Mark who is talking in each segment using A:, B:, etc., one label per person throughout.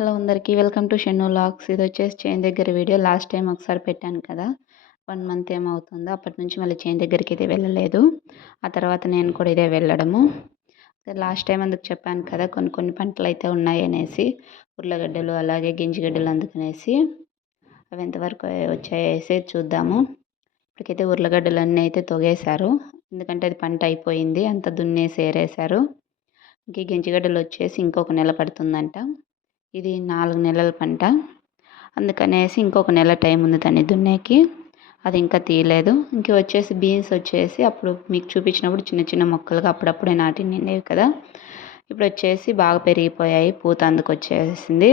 A: Hello అందరికీ welcome to Shannu lakhs. ఇది వచ్చేసి చైన్ దగ్గర వీడియో. లాస్ట్ టైం ఒకసారి పెట్టాను కదా. వన్ మంత్ ఏమవుతుందో అప్పటి నుంచి మళ్ళీ చైన్ దగ్గరికి అయితే వెళ్ళలేదు. ఆ తర్వాత నేను కూడా ఇదే వెళ్ళడము. లాస్ట్ టైం అందుకు చెప్పాను కదా కొన్ని కొన్ని పంటలు అయితే ఉన్నాయి అనేసి ఉర్లగడ్డలు అలాగే గింజగడ్డలు అందుకనేసి అవి ఎంతవరకు వచ్చాయేసి చూద్దాము. ఇప్పటికైతే ఉర్లగడ్డలు అన్నీ అయితే తొగేశారు. ఎందుకంటే అది పంట అయిపోయింది అంత దున్నేసి ఏరేశారు. ఇంక గింజగడ్డలు వచ్చేసి ఇంకొక నెల పడుతుందంట. ఇది నాలుగు నెలల పంట. అందుకనేసి ఇంకొక నెల టైం ఉంది దాన్ని దున్నేకి. అది ఇంకా తీయలేదు. ఇంక వచ్చేసి బీన్స్ వచ్చేసి అప్పుడు మీకు చూపించినప్పుడు చిన్న చిన్న మొక్కలుగా అప్పుడప్పుడే నాటి నిండేవి కదా. ఇప్పుడు వచ్చేసి బాగా పెరిగిపోయాయి. పూత అందుకు వచ్చేసింది.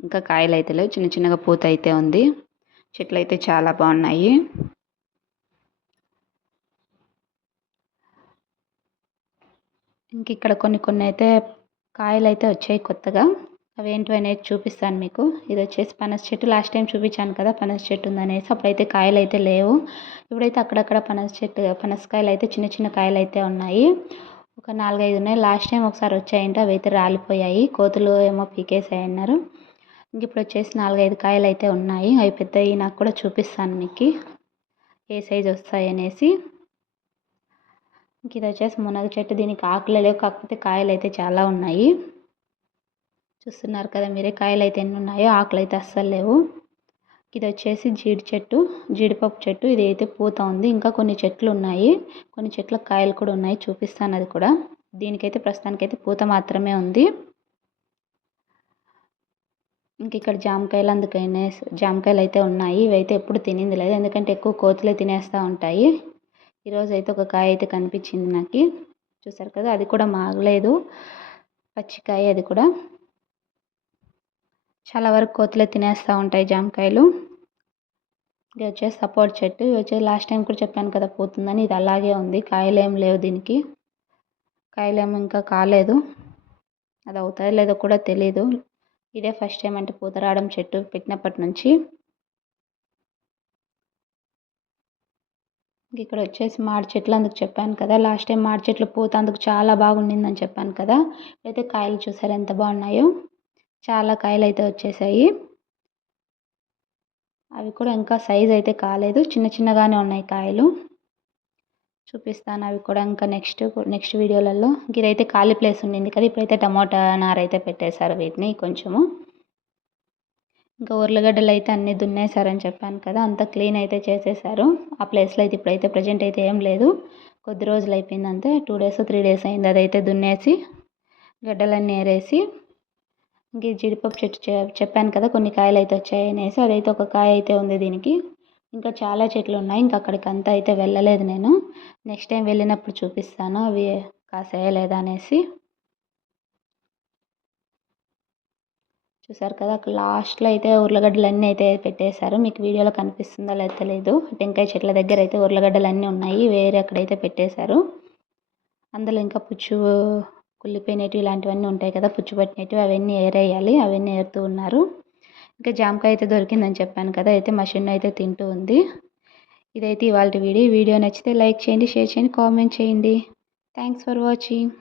A: ఇంకా కాయలు అయితే లేవు. చిన్న చిన్నగా పూత అయితే ఉంది. చెట్లు అయితే చాలా బాగున్నాయి. ఇంక ఇక్కడ కొన్ని కొన్ని అయితే కాయలు అయితే వచ్చాయి కొత్తగా. అవి ఏంటివి అనేది చూపిస్తాను మీకు. ఇది వచ్చేసి పనస చెట్టు. లాస్ట్ టైం చూపించాను కదా పనస చెట్టు ఉందనేసి. అప్పుడైతే కాయలు అయితే లేవు. ఇప్పుడైతే అక్కడక్కడ పనస చెట్టు పనసకాయలు అయితే చిన్న చిన్న కాయలు అయితే ఉన్నాయి. ఒక నాలుగైదు ఉన్నాయి. లాస్ట్ టైం ఒకసారి వచ్చాయంటే అవి అయితే రాలిపోయాయి. కోతులు ఏమో పీకేసాయి అన్నారు. ఇంక ఇప్పుడు వచ్చేసి నాలుగైదు కాయలు అయితే ఉన్నాయి. అవి పెద్దవి నాకు కూడా చూపిస్తాను మీకు. ఏ సైజు వస్తాయి అనేసి. ఇంక ఇది వచ్చేసి మునగ చెట్టు. దీనికి ఆకులు లేవు. కాకపోతే కాయలు అయితే చాలా ఉన్నాయి. చూస్తున్నారు కదా మీరే కాయలు అయితే ఎన్ని ఉన్నాయో ఆకులు అయితే అస్సలు లేవు. ఇది వచ్చేసి జీడి చెట్టు జీడిపప్పు చెట్టు ఇది అయితే పూత ఉంది. ఇంకా కొన్ని చెట్లు ఉన్నాయి కొన్ని చెట్ల కాయలు కూడా ఉన్నాయి చూపిస్తాను అది కూడా. దీనికైతే ప్రస్తుతానికైతే పూత మాత్రమే ఉంది. ఇంక ఇక్కడ జామకాయలు అందుకైనా జామకాయలు అయితే ఉన్నాయి. ఇవైతే ఎప్పుడు తినింది లేదు ఎందుకంటే ఎక్కువ కోతులే తినేస్తూ ఉంటాయి. ఈరోజు అయితే ఒక కాయ అయితే కనిపించింది నాకు. చూసారు కదా అది కూడా మాగలేదు. పచ్చికాయ అది కూడా. చాలా వరకు కోతులే తినేస్తూ ఉంటాయి జామకాయలు. ఇది వచ్చేసి సపోర్ట్ చెట్టు. ఇది వచ్చేసి లాస్ట్ టైం కూడా చెప్పాను కదా పోతుందని. ఇది అలాగే ఉంది. కాయలు ఏం లేవు దీనికి. కాయలు ఏమి ఇంకా కాలేదు. అది అవుతాయో లేదో కూడా తెలీదు. ఇదే ఫస్ట్ టైం అంటే పూత రావడం చెట్టు పెట్టినప్పటి నుంచి. ఇక్కడ వచ్చేసి మాడి చెట్లు అందుకు చెప్పాను కదా. లాస్ట్ టైం మాడి చెట్లు పూత అందుకు చాలా బాగుండిందని చెప్పాను కదా. అయితే కాయలు చూసారు ఎంత బాగున్నాయో. చాలా కాయలు అయితే వచ్చేసాయి. అవి కూడా ఇంకా సైజ్ అయితే కాలేదు. చిన్న చిన్నగానే ఉన్నాయి కాయలు. చూపిస్తాను అవి కూడా ఇంకా నెక్స్ట్ నెక్స్ట్ వీడియోలలో. ఇదైతే ఖాళీ ప్లేస్ ఉండింది కదా ఇప్పుడైతే టమోటా నార అయితే పెట్టేశారు వీటిని కొంచెము. ఇంకా ఉర్లగడ్డలు అయితే అన్నీ దున్నేశారని చెప్పాను కదా అంత క్లీన్ అయితే చేసేసారు ఆ ప్లేస్లో అయితే ఇప్పుడైతే ప్రజెంట్ అయితే ఏం లేదు. కొద్ది రోజులు అయిపోయింది అంతే టూ డేస్ త్రీ డేస్ అయింది అదైతే దున్నేసి గడ్డలన్నీ ఏరేసి ఇంక జీడిపప్పు చెట్టు చెప్పాను కదా కొన్ని కాయలు అయితే వచ్చాయి అనేసి అదైతే ఒక కాయ అయితే ఉంది దీనికి. ఇంకా చాలా చెట్లు ఉన్నాయి. ఇంకా అక్కడికి అంతా అయితే వెళ్ళలేదు నేను. నెక్స్ట్ టైం వెళ్ళినప్పుడు చూపిస్తాను అవి కాసేయలేదా అనేసి. చూసారు కదా అక్కడ లాస్ట్లో అయితే ఉర్లగడ్డలు అన్నీ అయితే పెట్టేశారు. మీకు వీడియోలో కనిపిస్తుందో లేదో తెలియదు టెంకాయ చెట్ల దగ్గర అయితే ఉర్లగడ్డలు అన్నీ ఉన్నాయి. వేరే అక్కడైతే పెట్టేశారు. అందులో ఇంకా పుచ్చు కుళ్ళిపోయినవి ఇలాంటివన్నీ ఉంటాయి కదా పుచ్చిపట్టినవి అవన్నీ ఏరేయాలి అవన్నీ ఏరుతూ ఉన్నారు. ఇంకా జామకాయ అయితే దొరికిందని చెప్పాను కదా అయితే మషిన్ అయితే తింటూ ఉంది. ఇదైతే ఇవాళ వీడియో. వీడియో నచ్చితే లైక్ చేయండి షేర్ చేయండి కామెంట్ చేయండి. Thanks for watching